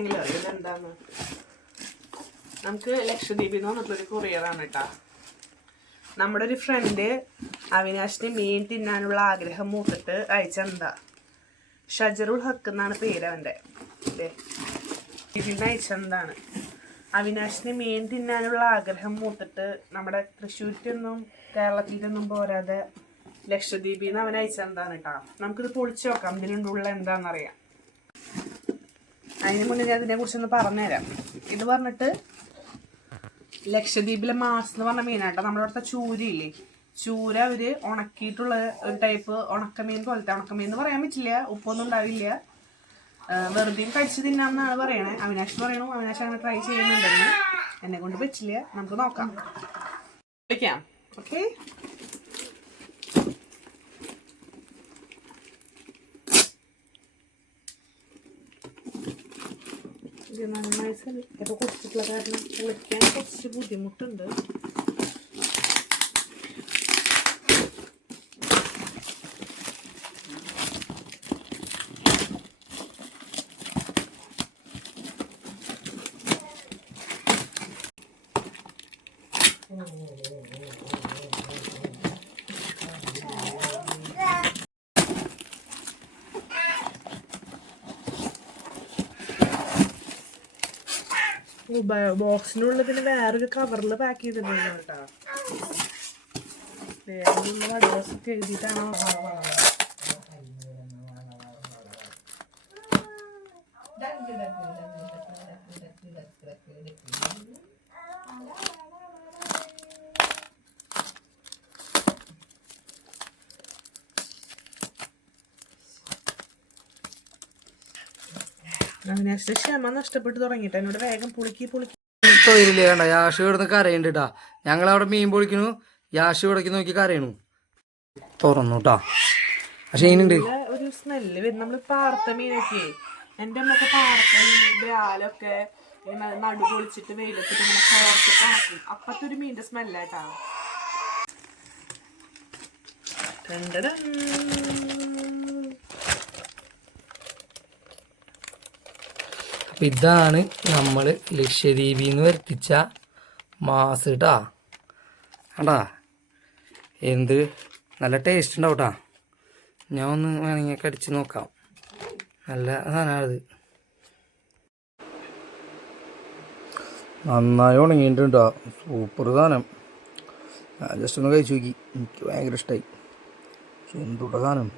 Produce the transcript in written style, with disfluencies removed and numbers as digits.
എങ്കിലും അറിയില്ല എന്താന്ന്. നമുക്ക് ലക്ഷദ്വീപിൽ നിന്ന് വന്നിട്ടുള്ളൊരു കൊറിയറാണ് കേട്ടോ. നമ്മുടെ ഒരു ഫ്രണ്ട് അവിനാശിന് മീൻ തിന്നാനുള്ള ആഗ്രഹം മൂത്തിട്ട് അയച്ചെന്താ, ഷജറുൽ ഹക്ക് എന്നാണ് പേര് അവൻ്റെ. ഇതിന് അയച്ചെന്താണ്, അവിനാശിന് മീൻ തിന്നാനുള്ള ആഗ്രഹം മൂത്തിട്ട് നമ്മുടെ തൃശ്ശൂരിലൊന്നും കേരളത്തിലൊന്നും പോരാതെ ലക്ഷദ്വീപിൽ നിന്ന് അവൻ അയച്ചെന്താണ് കേട്ടോ. നമുക്കിത് പൊളിച്ച് നോക്കാം, ഇതിൻ്റെ ഉള്ളിൽ എന്താണെന്നറിയാം. അതിന് മുന്നേ ഞാൻ ഇതിനെക്കുറിച്ചൊന്ന് പറഞ്ഞുതരാം. ഇത് പറഞ്ഞിട്ട് ലക്ഷദ്വീപിലെ മാസ് എന്ന് പറഞ്ഞ മീനാട്ടോ. നമ്മുടെ അവിടുത്തെ ചൂരയില്ലേ, ചൂര അവർ ഉണക്കിയിട്ടുള്ള ഒരു ടൈപ്പ് ഉണക്കമീൻ പോലത്തെ. ഉണക്കമീൻ എന്ന് പറയാൻ പറ്റില്ല, ഉപ്പൊന്നും ഉണ്ടാവില്ല, വെറുതെയും കടിച്ച് തിന്നാമെന്നാണ് പറയണേ. അവിനാശ് പറയണു, അവിനാശ് അങ്ങനെ ട്രൈ ചെയ്യുന്നുണ്ടെന്ന്. എന്നെ കൊണ്ട് പറ്റില്ല, നമുക്ക് നോക്കാം, വിളിക്കാം. ഓക്കെ, നന്നായി ഇപ്പോൾ കുടിച്ചിട്ടുള്ള കാരണം കുളിക്കാൻ കുറച്ച് ബുദ്ധിമുട്ടുണ്ട്. ബോക്സിനുള്ളിൽ പിന്നെ വേറൊരു കവറിൽ പാക്ക് ചെയ്തിട്ടുണ്ട് കേട്ടോ. വേറെയുള്ള അഡ്രസ്സൊക്കെ എഴുതിയിട്ടാണോ. അവിനാശിന്റെ ക്ഷമ നഷ്ടപ്പെട്ടു തുടങ്ങിയിട്ട് എന്നോട് വേഗം പുളിക്ക് തൊഴിലില്ലേ കണ്ട യാഷ് ഇവിടുന്ന് കരയുണ്ട് കേട്ടാ. ഞങ്ങളവിടെ മീൻ പൊളിക്കണു, യാഷ് ഇവിടേക്ക് നോക്കി കരയണു. തുറന്നു കേട്ടാ. പക്ഷെ ഇതിനുണ്ട് ഒരു സ്മെല്ല് വരും. നമ്മൾ പാർത്ത മീനൊക്കെ, എൻ്റെ അമ്മയൊക്കെ പാർത്ത ബ്രാലൊക്കെ നടു പൊളിച്ചിട്ട് വെയിലത്തിട്ട് ഇങ്ങനെ ചോർത്തിട്ട് ആക്കും. അപ്പത്തെ ഒരു മീൻ്റെ സ്മെല്ലാട്ടാ. അപ്പം ഇതാണ് നമ്മൾ ലക്ഷദ്വീപിൽ നിന്ന് വരുത്തിച്ച മാസ് കേട്ടാ. കണ്ടാ എന്ത് നല്ല ടേസ്റ്റ് ഉണ്ടാവും കേട്ടാ. ഞാൻ ഒന്ന് വേണമെങ്കിൽ കടിച്ച് നോക്കാം. നല്ല സാധനമാണിത്, നന്നായി ഉണങ്ങിയിട്ടുണ്ടോ. സൂപ്പർ സാധനം. ഞാൻ ജസ്റ്റ് ഒന്ന് കഴിച്ചു നോക്കി, എനിക്ക് ഭയങ്കര ഇഷ്ടമായി. എന്തുട്ട സാധനം.